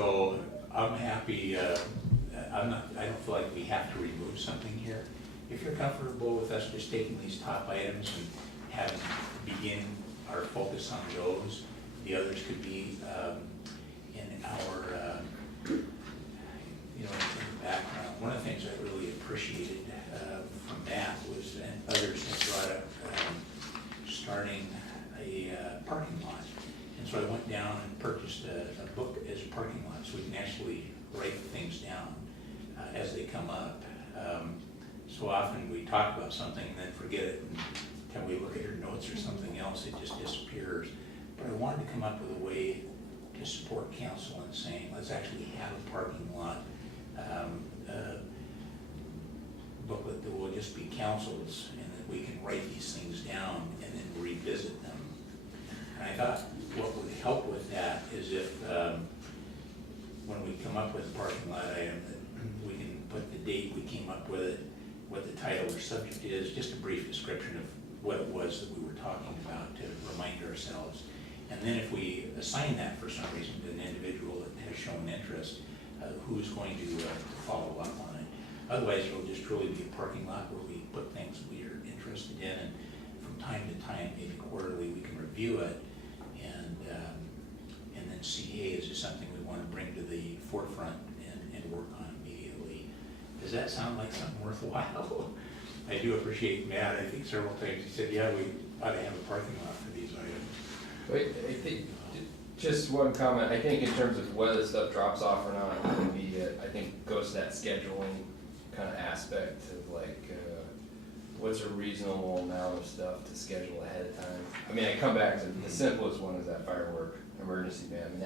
So I'm happy, I don't feel like we have to remove something here. If you're comfortable with us just taking these top items and having, begin our focus on those, the others could be in our, in the background. One of the things I really appreciated from Matt was, and others have brought up, starting a parking lot. And so I went down and purchased a book as parking lot, so we can actually write things down as they come up. So often we talk about something and then forget it, and then we look at your notes or something else, it just disappears. But I wanted to come up with a way to support council in saying, let's actually have a parking lot booklet that will just be council's, and that we can write these things down and then revisit them. And I thought what would help with that is if when we come up with a parking lot item, that we can put the date we came up with it, what the title or subject is, just a brief description of what it was that we were talking about to remind ourselves. And then if we assign that for some reason to an individual that has shown interest, who's going to follow up on it. Otherwise, it'll just truly be a parking lot where we put things we are interested in, and from time to time, maybe quarterly, we can review it and then see, hey, is this something we want to bring to the forefront and work on immediately? Does that sound like something worthwhile? I do appreciate Matt. I think several times he said, yeah, we ought to have a parking lot for these items. I think, just one comment, I think in terms of whether stuff drops off or not, it would be, I think goes to that scheduling kind of aspect of like, what's a reasonable amount of stuff to schedule ahead of time? I mean, I come back to the simplest one is that firework emergency ban. I mean,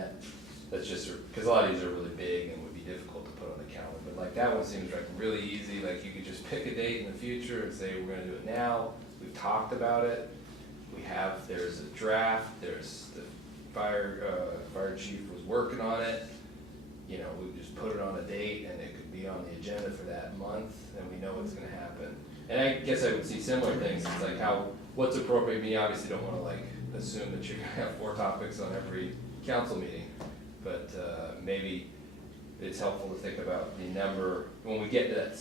that's just, because a lot of these are really big and would be difficult to put on the calendar. But like that one seems like really easy. Like you could just pick a date in the future and say, we're gonna do it now. We've talked about it. There's a draft, there's the fire chief was working on it. You know, we just put it on a date and it could be on the agenda for that month and we know what's gonna happen. And I guess I would see similar things. It's like what's appropriate. Me, obviously don't wanna like assume that you're gonna have 4 topics on every council meeting, but maybe it's helpful to think about the number, when we get to that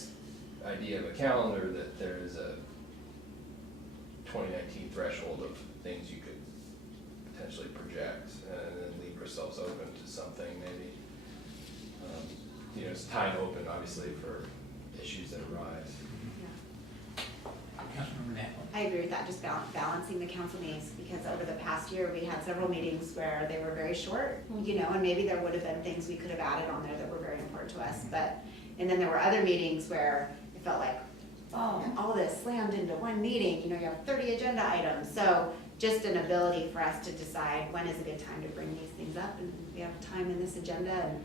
idea of a calendar, that there is a 2019 threshold of things you could potentially project, and then leave ourselves open to something maybe. It's time open, obviously, for issues that arise. Councilmember Nat? I agree with that, just balancing the council meetings, because over the past year, we had several meetings where they were very short, and maybe there would have been things we could have added on there that were very important to us, and then there were other meetings where it felt like, oh, all this slammed into one meeting, you have 30 agenda items, so just an ability for us to decide when is a good time to bring these things up, and we have time in this agenda, and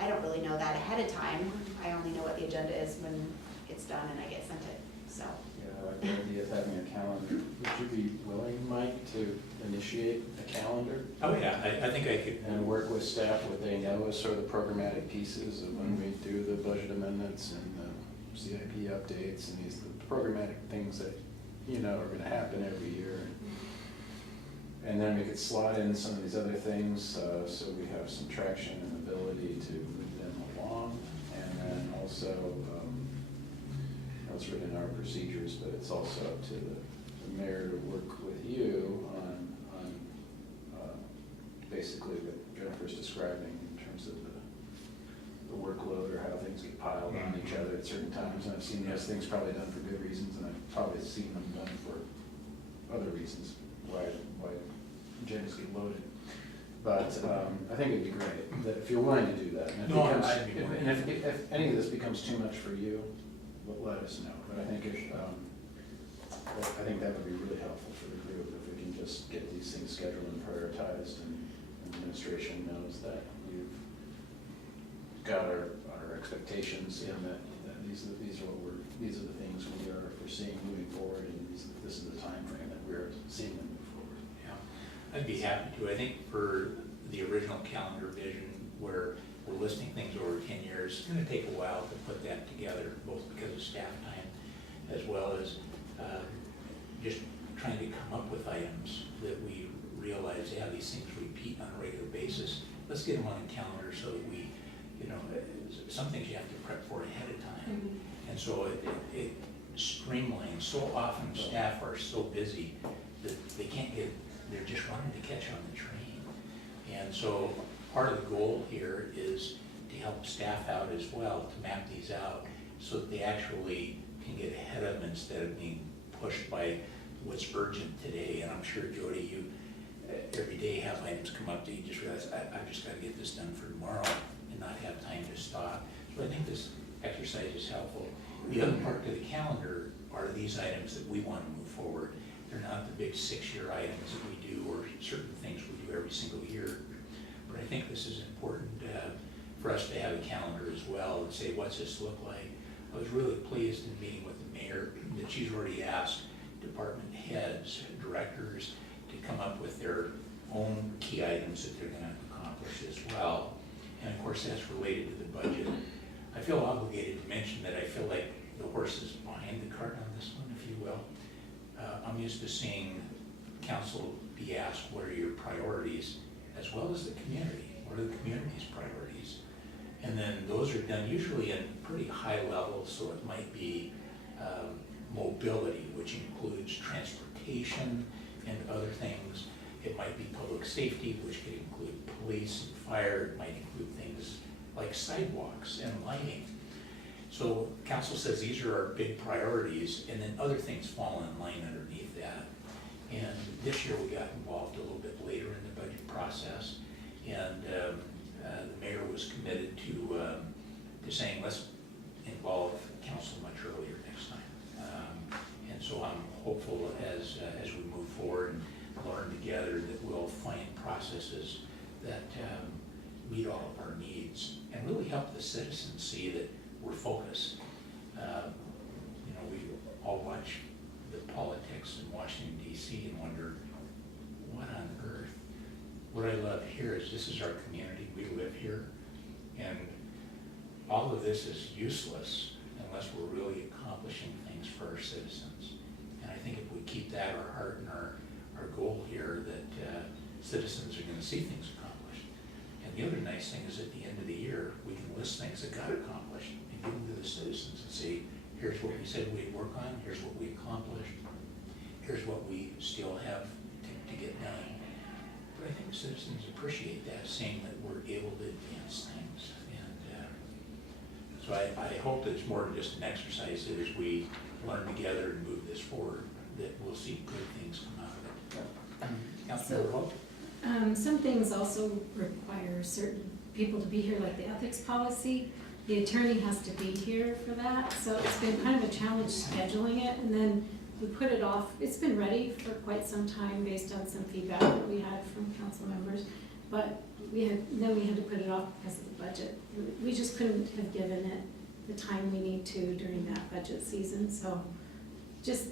I don't really know that ahead of time. I only know what the agenda is when it gets done and I get sent it, so. Yeah, I like the idea of having a calendar. Would you be willing, Mike, to initiate a calendar? Oh yeah, I think I could. And work with staff, what they know as sort of the programmatic pieces of when we do the budget amendments and the CIP updates and these the programmatic things that are going to happen every year. And then we could slot in some of these other things so we have some traction and ability to move them along. And then also, it's written in our procedures, but it's also up to the mayor to work with you on basically what Jennifer's describing in terms of the workload or how things get piled on each other at certain times. And I've seen those things probably done for good reasons, and I've probably seen them done for other reasons, why agendas get loaded. But I think it'd be great that if you're willing to do that. And if any of this becomes too much for you, let us know. But I think that would be really helpful for the group if we can just get these things scheduled and prioritized, and administration knows that you've got our expectations, and that these are the things we are foreseeing moving forward, and this is the time frame that we're seeing them move forward. Yeah, I'd be happy to. I think for the original calendar vision, where we're listing things over 10 years, it's going to take a while to put that together, both because of staff time as well as just trying to come up with items that we realize, these things repeat on a regular basis, let's get them on the calendar so that we, you know, some things you have to prep for ahead of time. And so it streamlines. So often staff are so busy that they can't get, they're just running to catch on the train. And so part of the goal here is to help staff out as well, to map these out so that they actually can get ahead of them instead of being pushed by what's urgent today. And I'm sure, Jody, you every day have items come up that you just realize, I've just got to get this done for tomorrow and not have time to stop. So I think this exercise is helpful. The other part to the calendar are these items that we want to move forward. They're not the big 6-year items that we do or certain things we do every single year. But I think this is important for us to have a calendar as well and say, what's this look like? I was really pleased in meeting with the mayor that she's already asked department heads, directors to come up with their own key items that they're going to accomplish as well. And of course, that's related to the budget. I feel obligated to mention that I feel like the horse is behind the cart on this one, if you will. I'm used to seeing council be asked, what are your priorities, as well as the community. What are the community's priorities? And then those are done usually in pretty high levels, so it might be mobility, which includes transportation and other things. It might be public safety, which could include police and fire. It might include things like sidewalks and lighting. So council says these are our big priorities, and then other things fall in line underneath that. And this year we got involved a little bit later in the budget process, and the mayor was committed to saying, let's involve council much earlier next time. And so I'm hopeful as we move forward and learn together that we'll find processes that meet all of our needs and really help the citizens see that we're focused. You know, we all watch the politics in Washington, D.C. and wonder, what on earth? What I love here is this is our community. We live here. And all of this is useless unless we're really accomplishing things for our citizens. And I think if we keep that our heart and our goal here, that citizens are going to see things accomplished. And the other nice thing is at the end of the year, we can list things that got accomplished and give them to the citizens and say, here's what we said we'd work on, here's what we accomplished, here's what we still have to get done. But I think citizens appreciate that, saying that we're able to advance things. And so I hope that it's more than just an exercise, that as we learn together and move this forward, that we'll see good things come out of it. Councilmember Hope? Some things also require certain people to be here, like the ethics policy. The attorney has to be here for that, so it's been kind of a challenge scheduling it, and then we put it off. It's been ready for quite some time based on some feedback that we had from council members, but then we had to put it off because of the budget. We just couldn't have given it the time we need to during that budget season, so just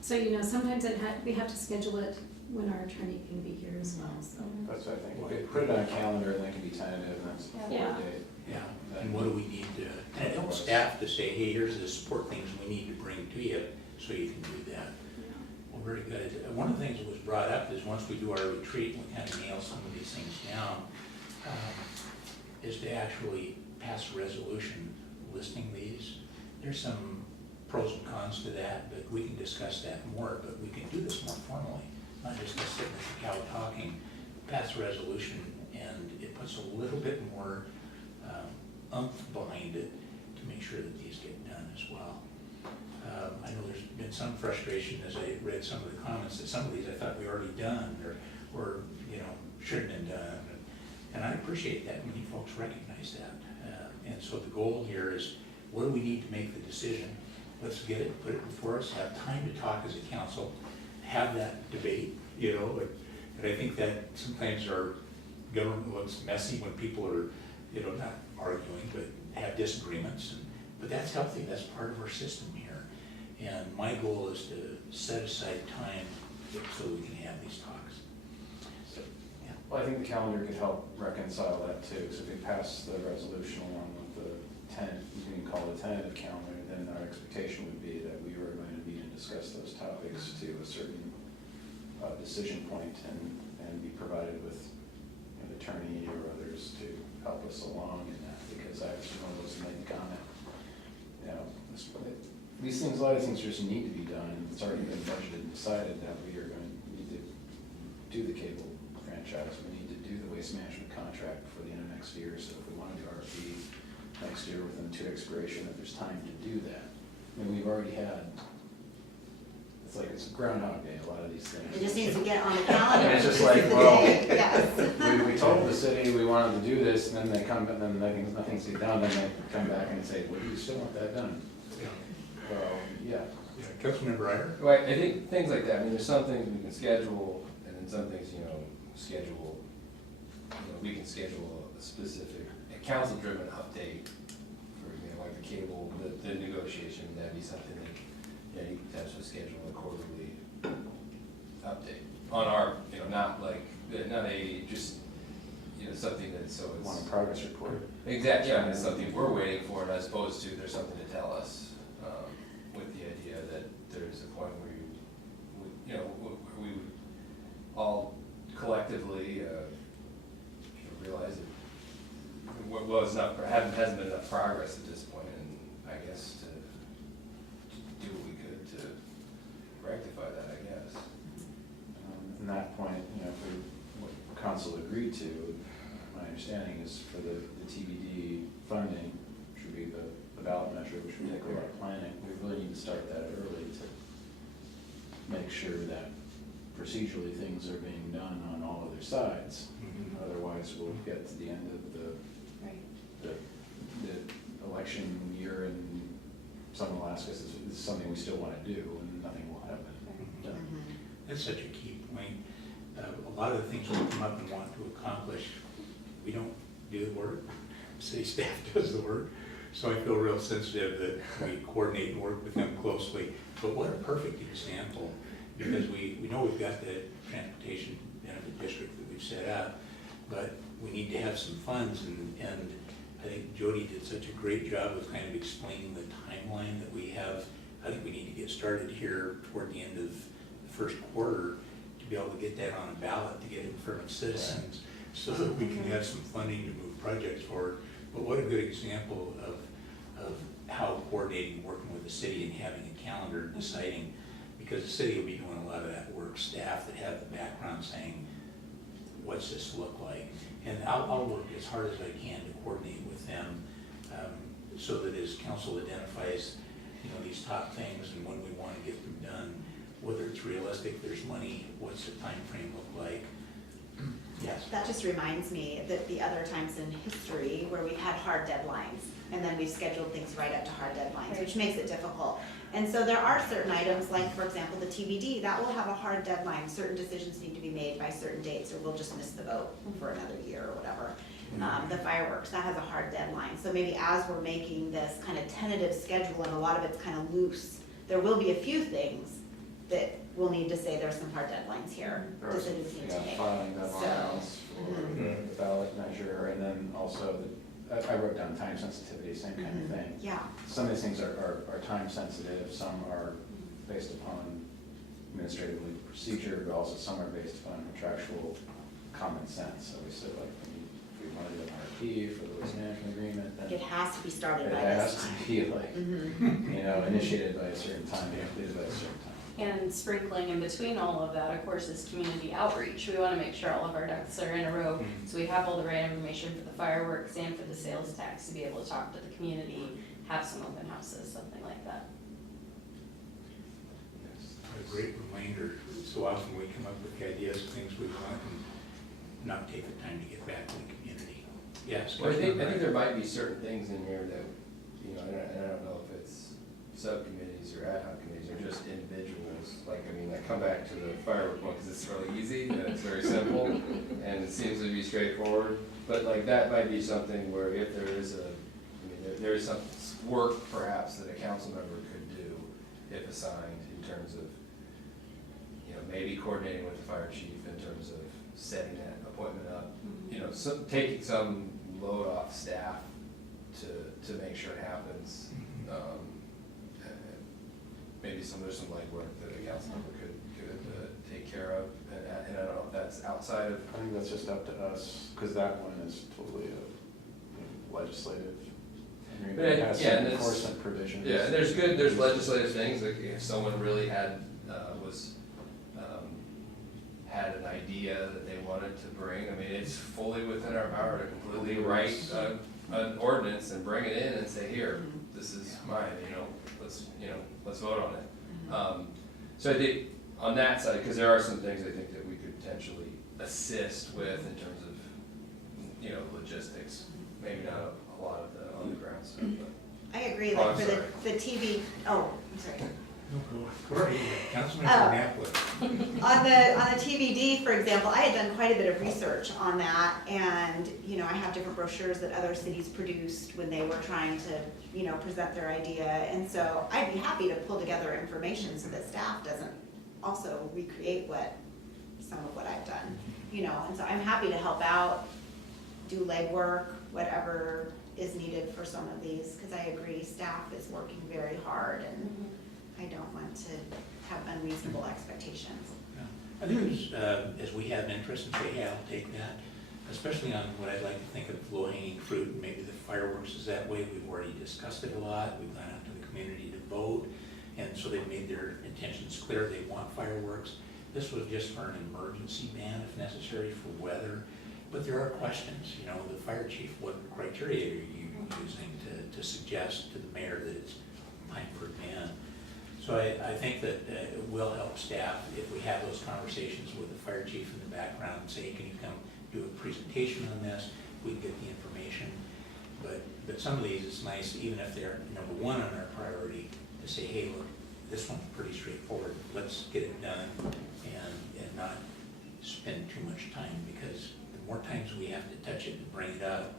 so you know, sometimes we have to schedule it when our attorney can be here as well, so. That's what I think. We could put it on a calendar and that can be tentative, and that's a Yeah. date. Yeah, and what do we need to, and it helps staff to say, hey, here's the support things we need to bring to you, so you can do that. Well, very good. One of the things that was brought up is once we do our retreat, we kind of nail some of these things down, is to actually pass a resolution listing these. There's some pros and cons to that, but we can discuss that more, but we can do this more formally, not just us sitting at the cow talking. Pass a resolution, and it puts a little bit more oomph behind it to make sure that these get done as well. I know there's been some frustration as I read some of the comments that some of these I thought we already done or you know, should have been done. And I appreciate that when you folks recognize that. And so the goal here is, what do we need to make the decision? Let's get it, put it before us, have time to talk as a council, have that debate, you know. And I think that sometimes our government looks messy when people are, you know, not arguing, but have disagreements. But that's healthy, that's part of our system here. And my goal is to set aside time so we can have these talks. So, yeah. Well, I think the calendar could help reconcile that too, because if we pass the resolution along with the you can call it a tentative calendar, then our expectation would be that we were going to meet and discuss those topics to a certain decision point and be provided with an attorney or others to help us along in that, because I was one of those who made the comment. You know, these things, a lot of things just need to be done, and it's already been budgeted and decided that we are going to need to do the cable franchise, we need to do the waste management contract for the end of next year, so if we want to do RFP next year within 2 expiration, if there's time to do that. I mean, we've already had, it's like, it's Groundhog Day, a lot of these things. It just needs to get on the calendar. And it's just This like, is the well, day. Yes. We told the city we wanted to do this, and then they come, and then nothing's get done, then they come back and say, well, do you still want that done? Well, yeah. Yeah, Councilmember Ryder? Right, I think things like that, I mean, there's some things we can schedule, and then some things, we can schedule a specific, a council-driven update, for example, like the cable, the negotiation, that'd be something that, you could potentially schedule a quarterly update on our, not like, not just, something that, so it's. Want a progress report. Exactly, yeah, and it's something we're waiting for, and as opposed to there's something to tell us, with the idea that there's a point where where we would all collectively, realize that, well, it's not, hasn't been enough progress at this point, and I guess to do what we could to rectify that, I guess. From that point, if what council agreed to, my understanding is for the TBD funding, which would be the ballot measure, which would take a lot of planning, we really need to start that early to make sure that procedurally things are being done on all other sides. Otherwise, we'll get to the end of the election year and someone will ask us, is this something we still want to do, and nothing will have been done. That's such a key point. A lot of the things we come up and want to accomplish, we don't do the work, city staff does the work. So I feel real sensitive that we coordinate and work with them closely. But what a perfect example, because we know we've got the transportation benefit district that we've set up, but we need to have some funds, and I think Jody did such a great job of kind of explaining the timeline that we have. I think we need to get started here toward the end of the first quarter to be able to get that on a ballot, to get it in front of citizens, so that we can have some funding to move projects forward. But what a good example of how coordinating, working with the city and having a calendar and deciding, because the city will be doing a lot of that work, staff that have the background saying, what's this look like? And I'll work as hard as I can to coordinate with them, so that as council identifies, these top things and when we want to get them done, whether it's realistic, there's money, what's the time frame look like? Yes. That just reminds me that the other times in history where we've had hard deadlines, and then we've scheduled things right up to hard deadlines, which makes it difficult. And so there are certain items, like for example, the TBD, that will have a hard deadline. Certain decisions need to be made by certain dates, or we'll just miss the vote for another year or whatever. The fireworks, that has a hard deadline. So maybe as we're making this kind of tentative schedule, and a lot of it's kind of loose, there will be a few things that we'll need to say there's some hard deadlines here, There are some, decisions need to make. filing deadlines for Mhm. the ballot measure, and then also, I wrote down time sensitivity, same kind of thing. Yeah. Some of these things are time sensitive, some are based upon administrative legal procedure, but also some are based upon contractual common sense. So we said, like, if we want to do an RFP for the waste management agreement, then It has to be started it by has this to time. be like, initiated by a certain time, completed by a certain time. And sprinkling in between all of that, of course, is community outreach. We want to make sure all of our ducks are in a row, so we have all the right information for the fireworks and for the sales tax to be able to talk to the community, have some open houses, something like that. A great reminder. So often we come up with the ideas of things we want and not take the time to get back to the community. Yes. Well, I think there might be certain things in here that, I don't know if it's subcommittees or ad hoc committees or just individuals. Like, I come back to the firework one because it's really easy and it's very simple and it seems to be straightforward. But like, that might be something where if there is there is some work perhaps that a council member could do if assigned in terms of, maybe coordinating with the fire chief in terms of setting that appointment up. Taking some load off staff to make sure it happens. Maybe there's some legwork that a council member could take care of and and I don't know if that's outside of, I think that's just up to us, because that one is totally a legislative agreement. But it- It has yeah, some and it's- enforcement provisions. yeah, and there's legislative things, like if someone really had, had an idea that they wanted to bring, I mean, it's fully within our power to completely write an ordinance and bring it in and say, here, this is mine, let's vote on it. So I think on that side, because there are some things I think that we could potentially assist with in terms of, logistics, maybe not a lot of the on the ground stuff, but. I agree, Oh, like I'm for sorry. the TV, oh, I'm sorry. Councilman Oh. Knappwood. On the TVD, for example, I had done quite a bit of research on that, and, I have different brochures that other cities produced when they were trying to, present their idea, and so I'd be happy to pull together information so that staff doesn't also recreate some of what I've done, and so I'm happy to help out, do legwork, whatever is needed for some of these, because I agree, staff is working very hard, and I don't want to have unreasonable expectations. I think as we have interest and say, yeah, I'll take that, especially on what I'd like to think of low-hanging fruit, and maybe the fireworks is that way. We've already discussed it a lot. We've gone out to the community to vote, and so they've made their intentions clear. They want fireworks. This was just for an emergency ban if necessary for weather, but there are questions. The fire chief, what criteria are you using to suggest to the mayor that it's time for a ban? So I think that it will help staff if we have those conversations with the fire chief in the background and say, hey, can you come do a presentation on this? We can get the information. But some of these, it's nice, even if they're number one on our priority, to say, hey, look, this one's pretty straightforward. Let's get it done and not spend too much time, because the more times we have to touch it and bring it up,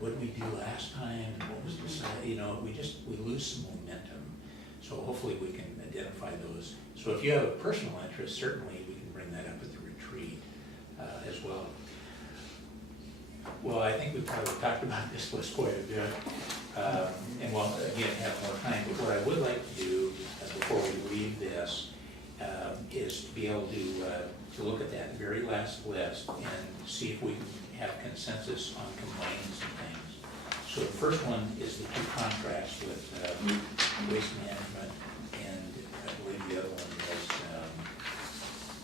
what did we do last time? What was decided? We lose some momentum. So hopefully we can identify those. So if you have a personal interest, certainly we can bring that up at the retreat as well. Well, I think we've probably talked about this list quite a bit. And we'll, again, have more time. But what I would like to do before we leave this is to be able to look at that very last list and see if we can have consensus on combining some things. So the first one is the two contracts with Waste Management, and I believe the other one was,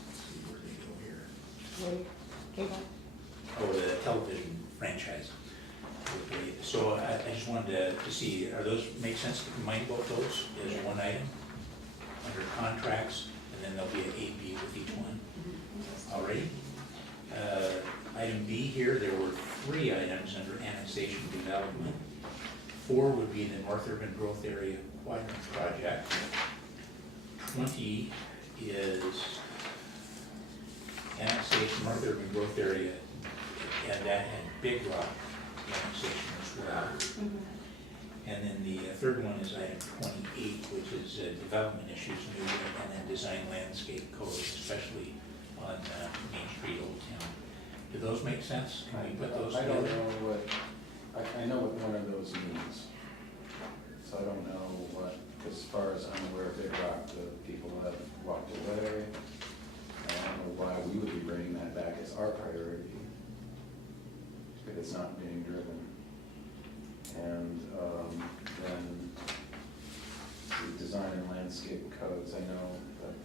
let's see, where they go here? Oh, the television franchise. So I just wanted to see, are those, make sense to combine both those as one item under contracts, and then there'll be an A, B with each one? All right. Item B here, there were 3 items under annexation development. 4 would be the North Urban Growth Area Quadrant Project. 20 is annexation, North Urban Growth Area, and that had Big Rock annexation as well. And then the third one is item 28, which is development issues, new and then design landscape codes, especially on Main Street, Old Town. Do those make sense? Can we put those I together? don't know I know what one of those means. So I don't know what, as far as I'm aware of Big Rock, the people have walked away. I don't know why we would be bringing that back as our priority if it's not being driven. And then the design and landscape codes, I know that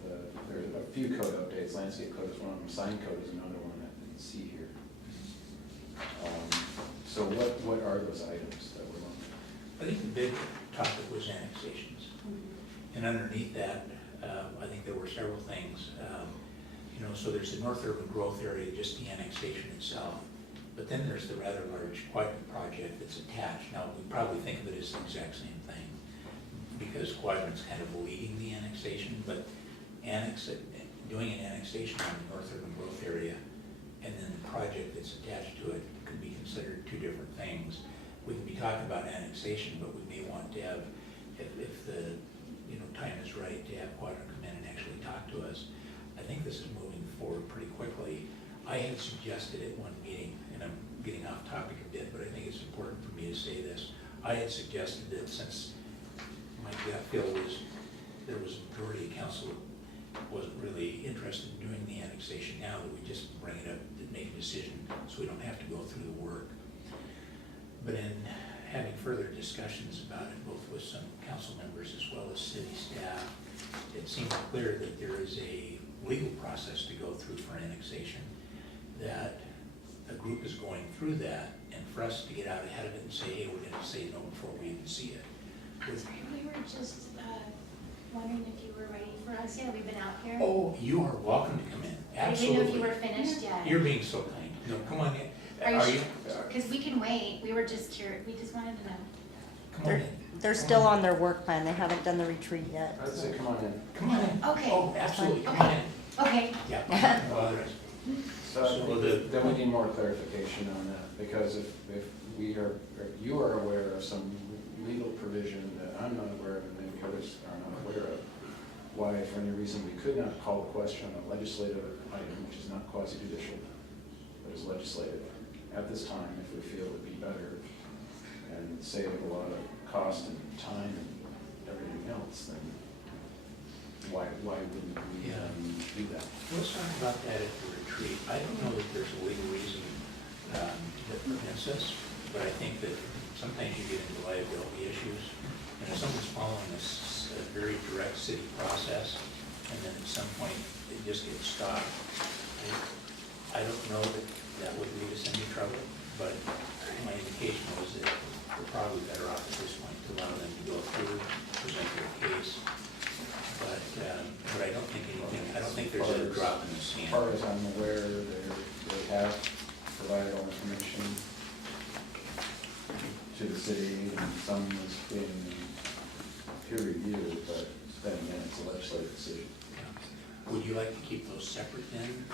there are a few code updates. Landscape code is one of them, sign code is another one I didn't see here. So what are those items that we're looking at? I think the big topic was annexations. And underneath that, I think there were several things. So there's the North Urban Growth Area, just the annexation itself. But then there's the rather large quadrant project that's attached. Now, we probably think of it as the exact same thing, because quadrant's kind of leading the annexation, but doing an annexation on the North Urban Growth Area and then the project that's attached to it could be considered 2 different things. We can be talking about annexation, but we may want to have, if the time is right, to have Quadrant come in and actually talk to us. I think this is moving forward pretty quickly. I had suggested at one meeting, and I'm getting off topic a bit, but I think it's important for me to say this. I had suggested that since my gut feel was there was a majority of council wasn't really interested in doing the annexation now, that we just bring it up and make a decision so we don't have to go through the work. But in having further discussions about it, both with some council members as well as city staff, it seems clear that there is a legal process to go through for annexation, that a group is going through that, and for us to get out ahead of it and say, hey, we're gonna say no before we even see it. With- We were just wondering if you were ready for us yet. We've been out here. Oh, you are welcome to come in, I didn't know if absolutely. you were finished yet. You're being so kind. No, come on in. Are you? Because we can wait. We were just curious. We just wanted to know. Come on in. They're still on their work plan, they haven't done the retreat yet. I'd say, come on in. Come on in. Okay. Oh, absolutely, come on in. Okay. Yeah. Well, the rest. So So the- then we need more clarification on that, because if we are, if you are aware of some legal provision that I'm not aware of and maybe others are not aware of, why, for any reason, we could not call the question on a legislative item, which is not quasi-judicial, but is legislative, at this time, if we feel it would be better and save a lot of cost and time and everything else, then why wouldn't we do that? Let's talk about that at the retreat. I don't know that there's a legal reason that prevents us, but I think that sometimes you get into liability issues, and if someone's following a very direct city process, and then at some point it just gets stopped, I don't know that that would lead us into trouble, but my indication was that we're probably better off at this point to allow them to go through, present their case. But I don't think anything, I don't think there's a drop in the As sand. far as I'm aware, they have provided all information to the city, and some has been peer reviewed, but then again, it's a legislative decision. Would you like to keep those separate then?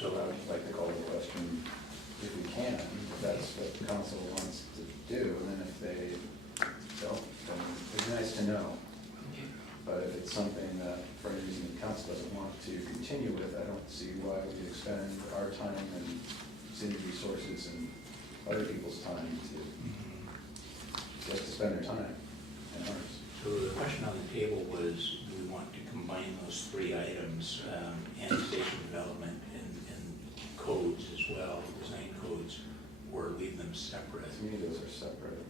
So I would like to call the question, if we can, if that's what the council wants to do, and then if they don't, then it's nice to know. But if it's something that, for any reason, the council doesn't want to continue with, I don't see why we expend our time and city resources and other people's time to just to spend their time and ours. So the question on the table was, do we want to combine those three items, annexation development and codes as well, design codes, or leave them separate? To me, those are separate.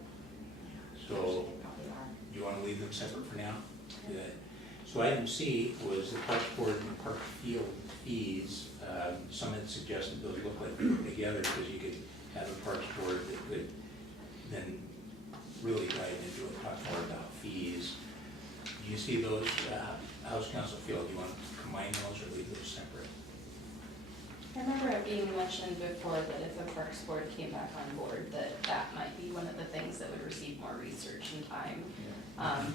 So, do you want to leave them separate for now? Good. So item C was the Parks Board and Park Field fees. Some had suggested those look like they were together because you could have a Parks Board that could then really dive into it, talk more about fees. Do you see those, House Council feel, do you want to combine those or leave those separate? I remember it being mentioned before that if the Parks Board came back on board, that that might be one of the things that would receive more research and time.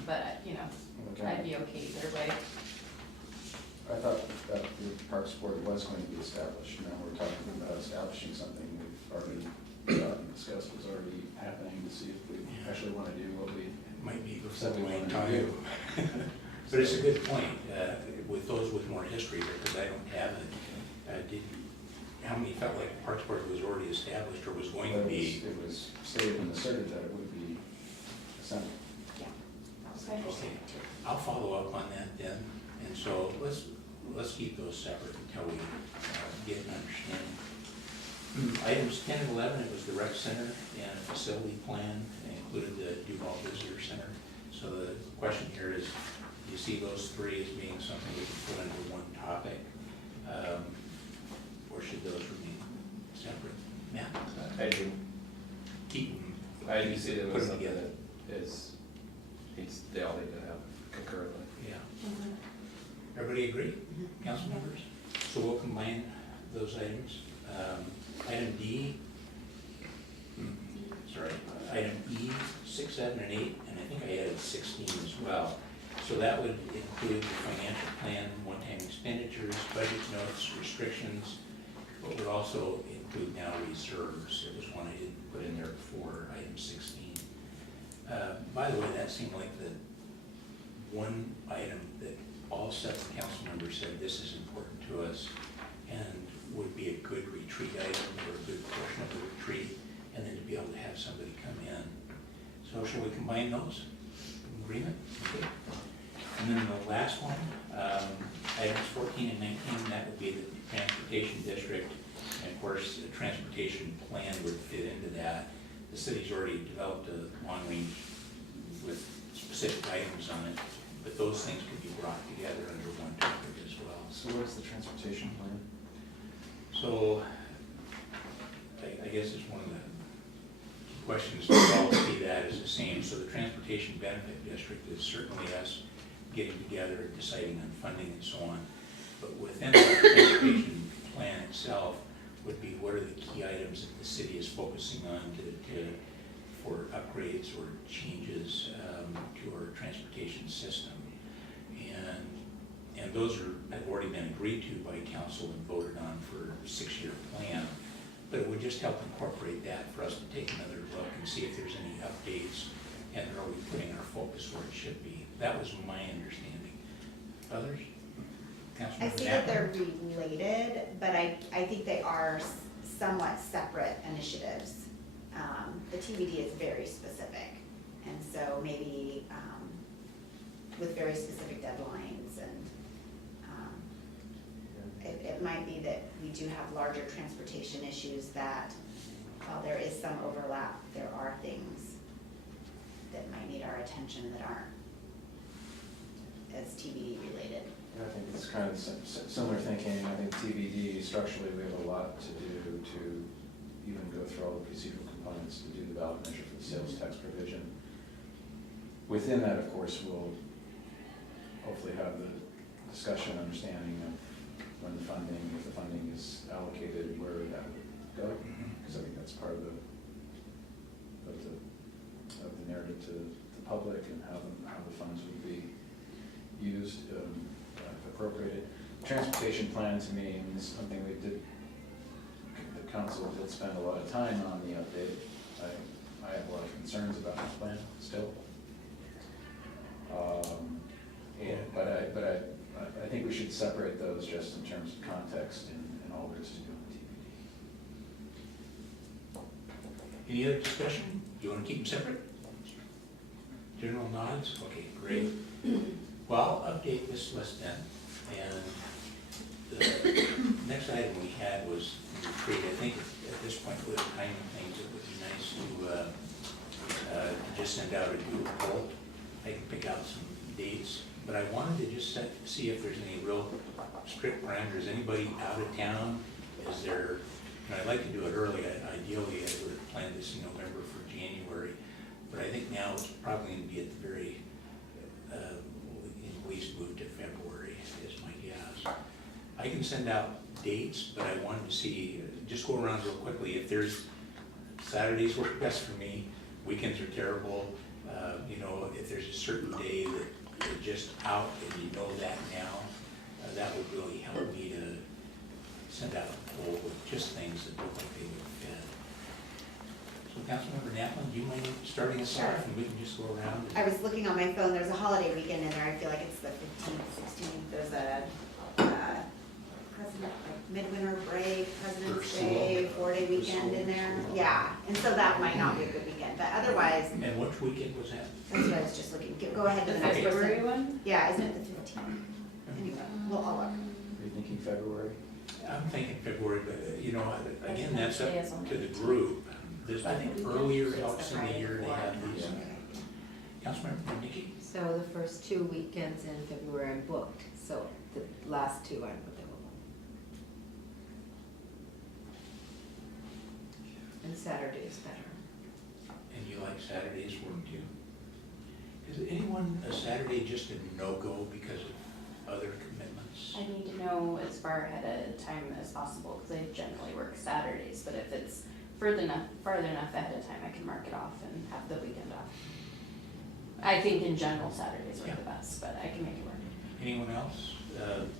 But, you know, I'd be okay either way. I thought that the Parks Board was going to be established. Now we're talking about establishing something we've already discussed was already happening, to see if we actually want to do what we. It might be before Said we my wanted to time. do. But it's a good point, with those with more history, because I don't have it. How many felt like the Parks Board was already established or was going to be? It was stated and asserted that it would be assembled. Okay, I'll follow up on that then, and so let's keep those separate until we get an understanding. Items 10 and 11, it was the rec center and a facility plan, and included the Duval Visitor Center. So the question here is, do you see those three as being something we can put under one topic? Or should those remain separate? Matt? I do, Keep them. I do see them Put as them something together. that is, they all need to have concurrently. Yeah. Everybody agree, council members? So we'll combine those items. Item D, item E, 6, 7, and 8, and I think I added 16 as well. So that would include the financial plan, one-time expenditures, budget notes, restrictions, but would also include now reserves. It was one I didn't put in there before, item 16. By the way, that seemed like the one item that all 7 council members said this is important to us and would be a good retreat item or a good portion of the retreat, and then to be able to have somebody come in. So shall we combine those? Agreement? Okay. And then the last one, items 14 and 19, that would be the transportation district. And of course, the transportation plan would fit into that. The city's already developed a long range with specific items on it, but those things could be brought together under one topic as well. So what's the transportation plan? So, I guess it's one of the questions to all see that as the same. So the transportation benefit district is certainly us getting together, deciding on funding and so on. But within the transportation plan itself would be what are the key items that the city is focusing on for upgrades or changes to our transportation system. And those have already been agreed to by council and voted on for a 6-year plan. But it would just help incorporate that for us to take another look and see if there's any updates and are we putting our focus where it should be. That was my understanding. Others? I Councilmember see that they're Knappman? related, but I think they are somewhat separate initiatives. The TBD is very specific, and so maybe with very specific deadlines, and it might be that we do have larger transportation issues that, while there is some overlap, there are things that might need our attention that aren't as TBD related. I think it's kind of similar thinking. I think TBD, structurally, we have a lot to do to even go through all the procedural components to do the ballot measure for the sales tax provision. Within that, of course, we'll hopefully have the discussion, understanding of when the funding, if the funding is allocated, where that would go. Because I think that's part of the narrative to the public and how the funds would be used, if appropriated. Transportation plan, to me, is something the council did spend a lot of time on the update. I have a lot of concerns about the plan still. But I think we should separate those just in terms of context and all there is to do on TBD. Any other discussion? You want to keep them separate? General nods? Okay, great. Well, I'll update this list then. And the next item we had was retreat. I think at this point, with the kind of things, it would be nice to just send out a Google poll. I can pick out some dates, but I wanted to just see if there's any real strict parameters. Anybody out of town? Is there, and I'd like to do it early. Ideally, I would have planned this in November for January, but I think now it's probably going to be at the very, at least move to February is my guess. I can send out dates, but I wanted to see, just go around real quickly. If there's, Saturdays work best for me, weekends are terrible. You know, if there's a certain day that you're just out and you know that now, that would really help me to send out a poll with just things that look like they would fit. So Councilmember Knappman, do you mind starting us off and we can just go around? I was looking on my phone, there's a holiday weekend in there, I feel like it's the 15th, 16th, there's a president, like midwinter break, President's Day, 4-day weekend in there. Yeah, and so that might not be a good weekend, but otherwise, And which weekend was that? that's what I was just looking, go ahead to The the next February person. one? Yeah, isn't it the 15th? Anyway, we'll all look. Are you thinking February? I'm thinking February, but you know, again, that's up Wednesday is on to the the group. There's, I think, earlier It's the helps in the Friday year to before. have these. Yeah. Councilmember Nikki? So the first 2 weekends in February I'm booked, so the last 2 aren't available. And Saturday is better. And you like Saturdays work too? Is anyone a Saturday just a no-go because of other commitments? I need to know as far ahead of time as possible, because I generally work Saturdays, but if it's farther enough ahead of time, I can mark it off and have the weekend off. I think in general, Saturdays work the best, but I can make it work. Anyone else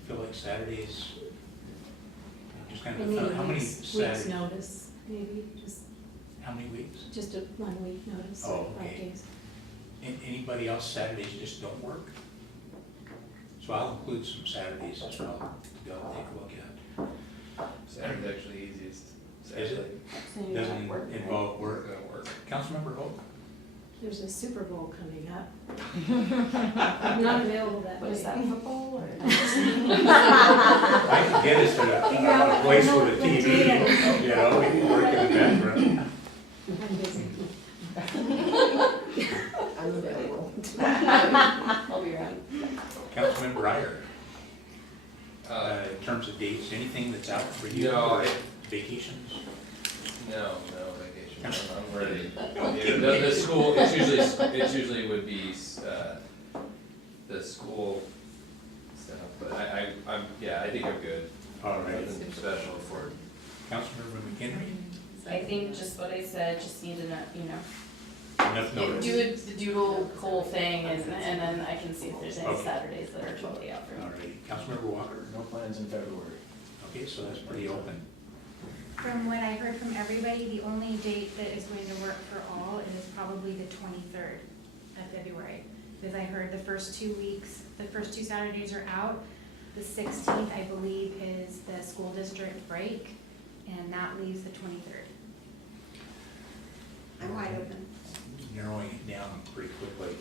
feel like Saturdays, just kind We of, need how many week's Saturdays? notice, maybe, How many weeks? just a 1 week notice, Oh, 5 okay. days. Anybody else Saturdays just don't work? So I'll include some Saturdays as well to go take a look at. Saturday's actually easiest. Is it? So you Doesn't don't work. involve work. Gonna work. Councilmember Hope? there's a Super Bowl coming up. I'm not available that day. What is that, football or? I can get us to a place with a TV, you know, we can work in the background. I'm busy. I'm available. I'll be around. Councilmember Iyer, Uh, in terms of dates, anything that's out for you? No, or I- Vacations? No vacation, I'm ready. Yeah, the school, it's usually would be, the school stuff, but I'm, yeah, I think I'm good. All right. Nothing special for, Councilmember McHenry? I think just what I said, just need to, Enough notice. do the doodle poll thing and then I can see if there's any Okay. Saturdays that are totally out for me. All right, Councilmember Walker? No plans in February. Okay, so that's pretty open. From what I heard from everybody, the only date that is going to work for all is probably the 23rd of February. Because I heard the first 2 weeks, the first 2 Saturdays are out. The 16th, I believe, is the school district break, and that leaves the 23rd. I'm wide open. Narrowing it down pretty quickly.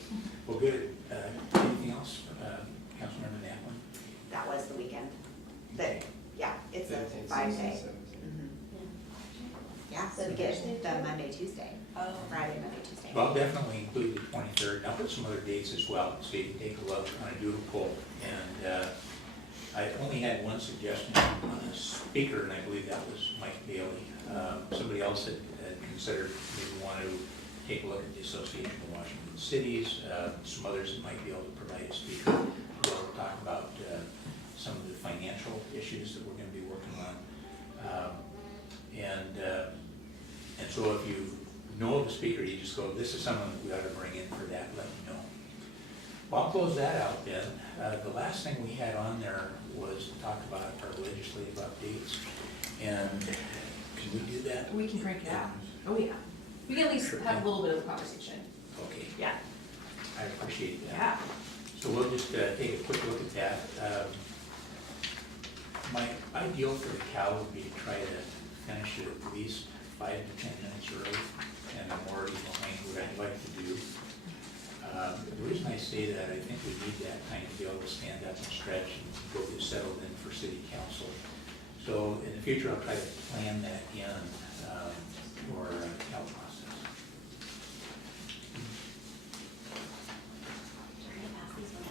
Well, good. Anything else, Councilmember Naplin? That was the weekend. Yeah, it's a 5-day. Yeah, so we get the Monday, Tuesday, Friday, Monday, Tuesday. Well, I'll definitely include the 23rd, and I'll put some other dates as well, so you can take a look on a doodle poll. And I only had one suggestion on a speaker, and I believe that was Mike Bailey. Somebody else had considered maybe want to take a look at the Association of Washington Cities, some others that might be able to provide a speaker. We'll talk about some of the financial issues that we're going to be working on. And so if you know of a speaker, you just go, this is someone that we ought to bring in for that, let me know. Well, I'll close that out then. The last thing we had on there was to talk about our legislative updates. And can we do that? We can crank it out. Oh, yeah. We can at least Sure have can. a little bit of a conversation. Okay, Yeah. I appreciate that. Yeah. So we'll just take a quick look at that. My ideal for the cow would be to try to finish it at least 5 to 10 minutes early, and I'm already behind what I'd like to do. The reason I say that, I think we need that time to be able to stand up and stretch and go get settled in for city council. So in the future, I'll try to plan that in to our cow process.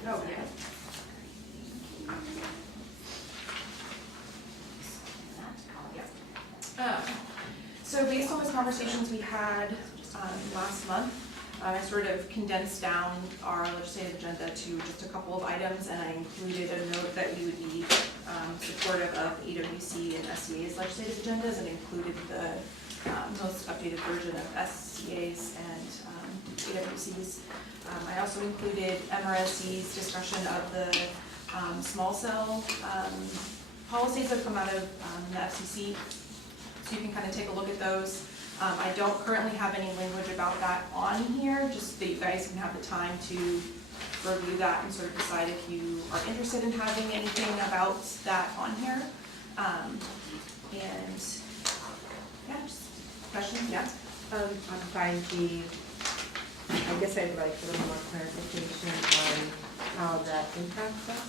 Oh, yeah. So based on those conversations we had last month, I sort of condensed down our legislative agenda to just a couple of items, and I included a note that we would be supportive of EWC and SCA's legislative agendas, and included the most updated version of SCA's and EWC's. I also included MRSC's discussion of the small cell policies that come out of the FCC. So you can kind of take a look at those. I don't currently have any language about that on here, just that you guys can have the time to review that and sort of decide if you are interested in having anything about that on here. And yeah, just questions, yeah. On 5G, I guess I'd like a little more clarification on how that impacts us.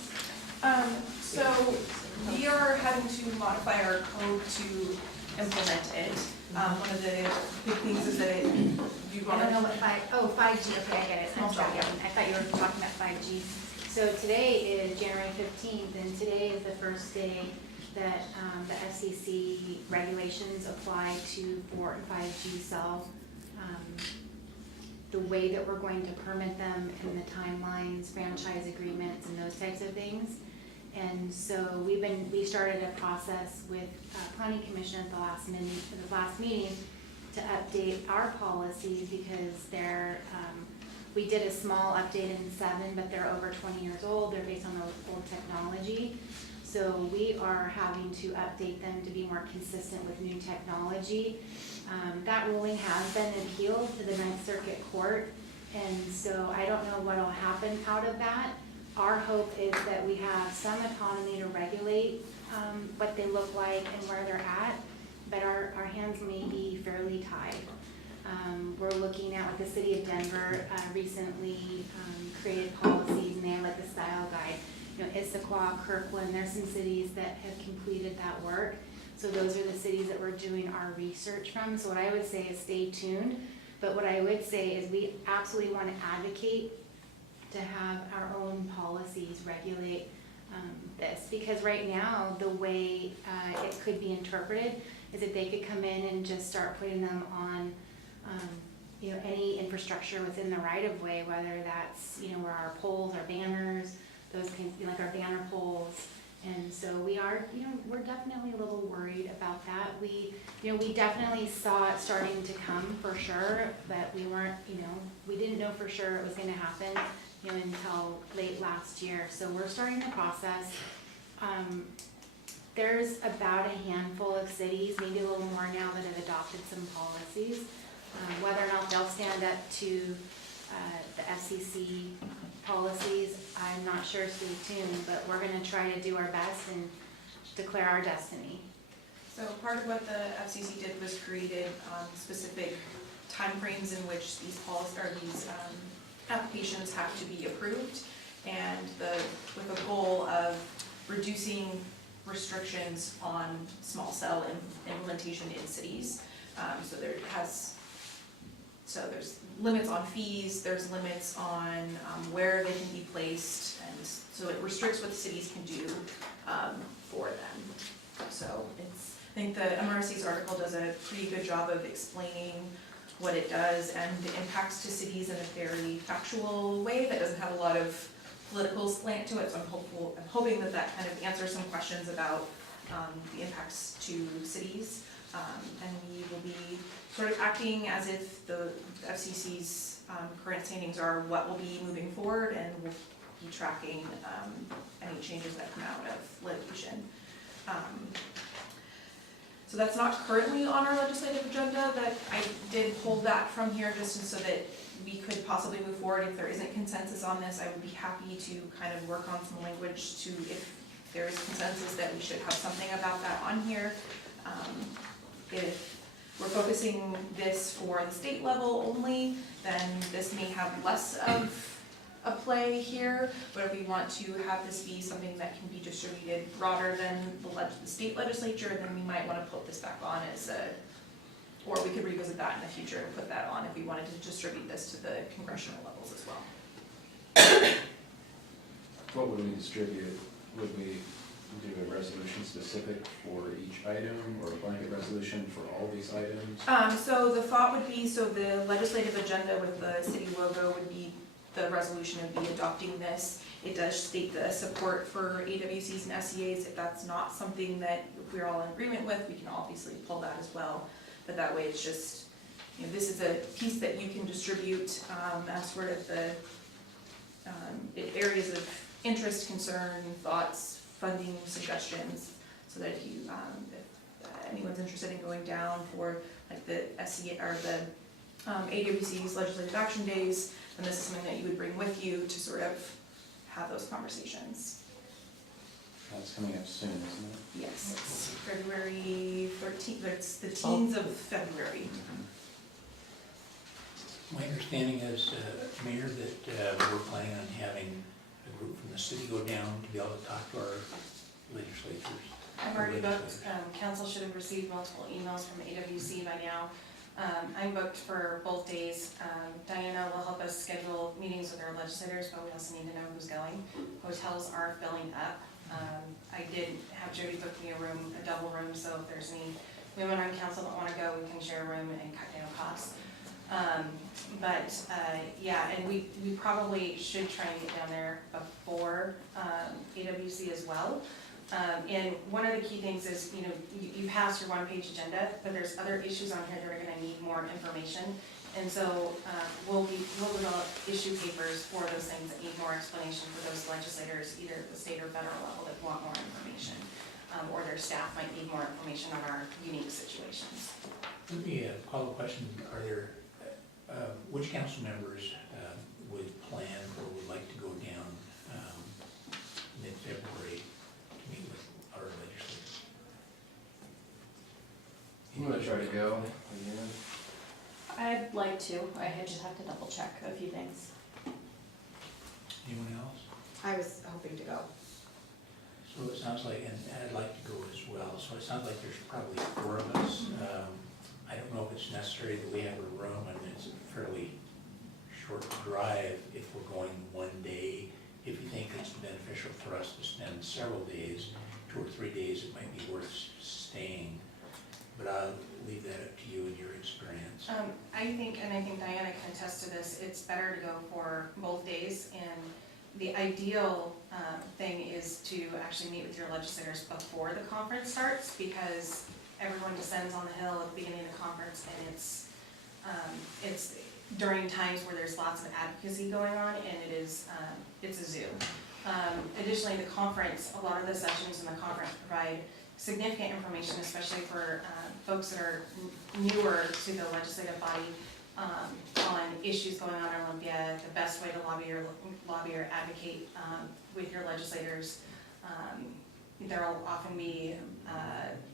So we are having to modify our code to implement it. One of the big things is that you I want don't know to. what 5G, okay, I get it. I'm sorry, I thought you were talking about 5G. So today is January 15th, and today is the first day that the FCC regulations apply to 4 and 5G cell. The way that we're going to permit them and the timelines, franchise agreements, and those types of things. And so we started a process with Planning Commission at the last meeting to update our policies, because we did a small update in 7, but they're over 20 years old. They're based on the old technology. So we are having to update them to be more consistent with new technology. That ruling has been appealed to the Ninth Circuit Court, and so I don't know what'll happen out of that. Our hope is that we have some autonomy to regulate what they look like and where they're at, but our hands may be fairly tied. We're looking at, like, the city of Denver, recently, created policies, and they have like the style guide. You know, Issaquah, Kirkland, there's some cities that have completed that work. So those are the cities that we're doing our research from. So what I would say is stay tuned. But what I would say is we absolutely want to advocate to have our own policies regulate this. Because right now, the way it could be interpreted is that they could come in and just start putting them on you know, any infrastructure within the right of way, whether that's, you know, where our poles, our banners, those can be like our banner poles. And so we are, you know, we're definitely a little worried about that. We, you know, we definitely saw it starting to come for sure, but we weren't, you know, we didn't know for sure it was gonna happen, you know, until late last year. So we're starting the process. There's about a handful of cities, maybe a little more now, that have adopted some policies. Whether or not they'll stand up to the FCC policies, I'm not sure, stay tuned, but we're gonna try to do our best and declare our destiny. So part of what the FCC did was created specific timeframes in which these policies, or these applications have to be approved, and with a goal of reducing restrictions on small cell implementation in cities. So there's limits on fees, there's limits on where they can be placed, and so it restricts what cities can do for them. So I think the MRC's article does a pretty good job of explaining what it does and the impacts to cities in a very factual way that doesn't have a lot of political slant to it. So I'm hoping that kind of answers some questions about the impacts to cities. And we will be sort of acting as if the FCC's current standings are what will be moving forward, and we'll be tracking any changes that come out of litigation. So that's not currently on our legislative agenda, but I did pull that from here just so that we could possibly move forward. If there isn't consensus on this, I would be happy to kind of work on some language to, if there is consensus that we should have something about that on here. If we're focusing this for the state level only, then this may have less of a play here, but if we want to have this be something that can be distributed broader than the state legislature, then we might want to put this back on as or we could revisit that in the future and put that on if we wanted to distribute this to the congressional levels as well. What would we distribute? Would we do a resolution specific for each item, or a blanket resolution for all these items? So the thought would be, so the legislative agenda with the city logo would be, the resolution would be adopting this. It does state the support for AWCs and SEAs. If that's not something that we're all in agreement with, we can obviously pull that as well. But that way it's just, you know, this is a piece that you can distribute as sort of the areas of interest, concern, thoughts, funding, suggestions, so that if you, if anyone's interested in going down for like the SEA or the AWC's legislative action days, then this is something that you would bring with you to sort of have those conversations. That's coming up soon, isn't it? Yes, it's February 13th, it's the teens of February. My understanding is, Mayor, that we're planning on having a group from the city go down to be able to talk to our legislators. I've already booked, council should have received multiple emails from AWC by now. I'm booked for both days. Diana will help us schedule meetings with our legislators, but we also need to know who's going. Hotels are filling up. I did have Jody book me a double room, so if there's any women on council that wanna go, we can share a room and cut down costs. Yeah, and we probably should try and get down there before AWC as well. And one of the key things is, you know, you passed your one-page agenda, but there's other issues on here that are gonna need more information. And so we'll develop issue papers for those things that need more explanation for those legislators, either at the state or federal level, that want more information. Or their staff might need more information on our unique situations. Let me call a question. Are there, which council members would plan or would like to go down mid-February to meet with our legislators? I'm gonna try to go again. I'd like to, I just have to double check a few things. Anyone else? I was hoping to go. So it sounds like, and I'd like to go as well, so it sounds like there's probably 4 of us. I don't know if it's necessary that we have a room, and it's a fairly short drive if we're going one day. If you think it's beneficial for us to spend several days, 2 or 3 days, it might be worth staying. But I'll leave that up to you and your experience. I think Diana can attest to this, it's better to go for both days, and the ideal thing is to actually meet with your legislators before the conference starts, because everyone descends on the hill at the beginning of the conference, and it's during times where there's lots of advocacy going on, and it's a zoo. Additionally, the conference, a lot of the sessions in the conference provide significant information, especially for folks that are newer to the legislative body, on issues going on in Olympia, the best way to lobby or advocate with your legislators. There will often be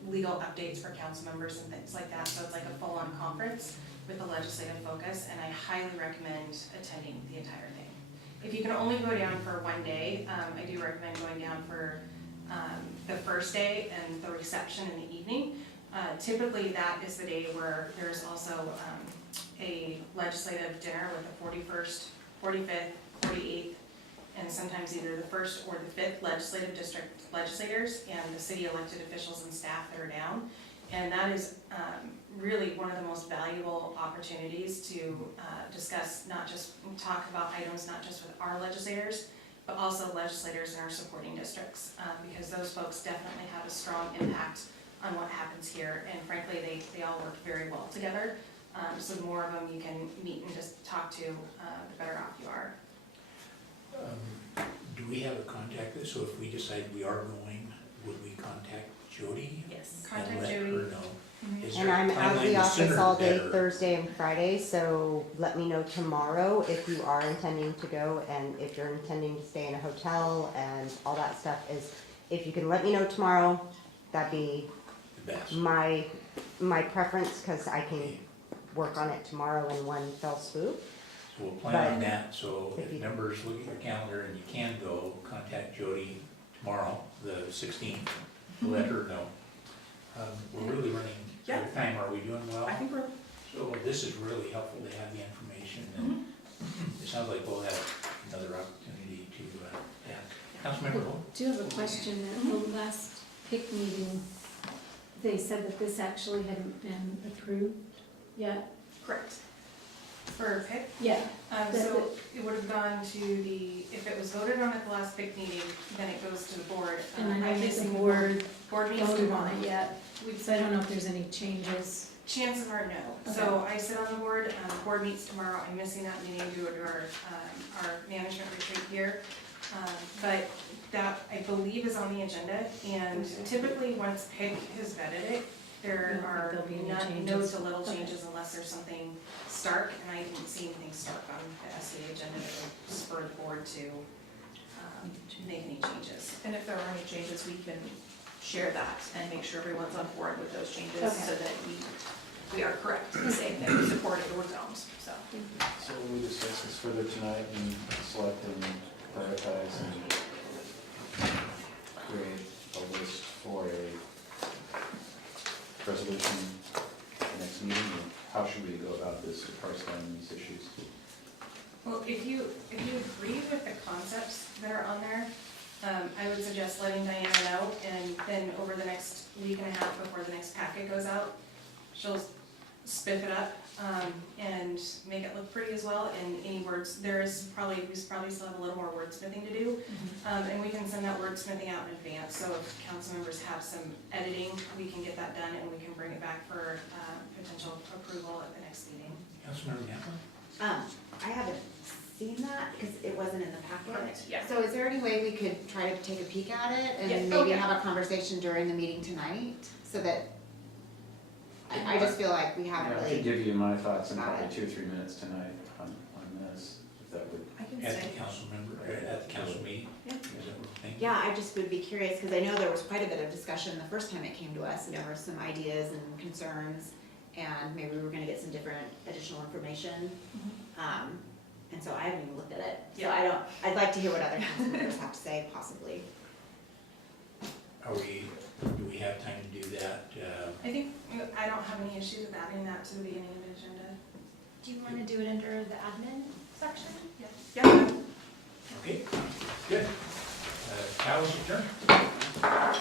legal updates for council members and things like that, so it's like a full-on conference with a legislative focus, and I highly recommend attending the entire thing. If you can only go down for one day, I do recommend going down for the first day and the reception in the evening. Typically, that is the day where there's also a legislative dinner with the 41st, 45th, 48th, and sometimes either the 1st or the 5th legislative district legislators and the city elected officials and staff that are down. And that is really one of the most valuable opportunities to discuss, not just talk about items, not just with our legislators, but also legislators in our supporting districts, because those folks definitely have a strong impact on what happens here, and frankly, they all work very well together. So the more of them you can meet and just talk to, the better off you are. Do we have a contact, so if we decide we are going, would we contact Jody? Yes. And Contact let Jody. her know? Is And there a I'm out of timeline? the The office sooner all the day better. Thursday and Friday, so let me know tomorrow if you are intending to go and if you're intending to stay in a hotel and all that stuff is, if you can let me know tomorrow, that'd be The best. my preference, cause I can work on it tomorrow in one fell swoop. So we'll plan on But that, so if if you- members look at your calendar and you can go, contact Jody tomorrow, the 16th, let her know. We're really running out of time, are we doing well? I think we're, So this is really helpful to have the information, and it sounds like we'll have another opportunity to ask. Councilmember Hall? Do you have a question? At the last PIC meeting, they said that this actually hadn't been approved yet? correct. For PIC, Yeah. so it would have gone to the, if it was voted on at the last PIC meeting, then it goes to the board. And I I'm know that the missing board board meetings voted tomorrow. on it yet, so I don't know if there's any changes. Chances are no. So I sit on the board, board meets tomorrow, I'm missing that meeting due to our management retreat here. But that, I believe, is on the agenda, and typically, once PIC has vetted it, there You don't think are there'll be any no changes? to little Okay. changes unless there's something stark, and I didn't see anything stark on the SCA agenda that would spur the board to make any changes. And if there are any changes, we can share that and make sure everyone's on board with those changes Okay. so that we are correct in saying that we support it or don't, so. So we discuss this further tonight and select and prioritize and create a list for a resolution next meeting, and how should we go about this, parceling these issues? Well, if you agree with the concepts that are on there, I would suggest letting Diana know, and then over the next week and a half before the next packet goes out, she'll spiff it up, and make it look pretty as well, and any words, we probably still have a little more wordsmithing to do. And we can send that wordsmithing out in advance, so if council members have some editing, we can get that done, and we can bring it back for, potential approval at the next meeting. Councilmember Gamble? I haven't seen that because it wasn't in the packet. Correct, yeah. So is there any way we could try to take a peek at it Yeah. and Oh, maybe yeah. have a conversation during the meeting tonight? So that, I just feel like we haven't Yeah, I could really, give you my thoughts in Got probably it. 2 or 3 minutes tonight on this, if that would. I can At say, the council member, or at the council meeting? Yeah. Is that what you think? yeah, I just would be curious because I know there was quite a bit of discussion the first time it came to us and there were some ideas and concerns. and maybe we were gonna get some different additional information. And so I haven't even looked at it, so I'd like to hear what other council members have to say, possibly. Do we have time to do that? I think, I don't have any issues with adding that to the beginning of the agenda. Do you wanna do it under the admin section? Yeah. Okay, good. Cal's adjourned.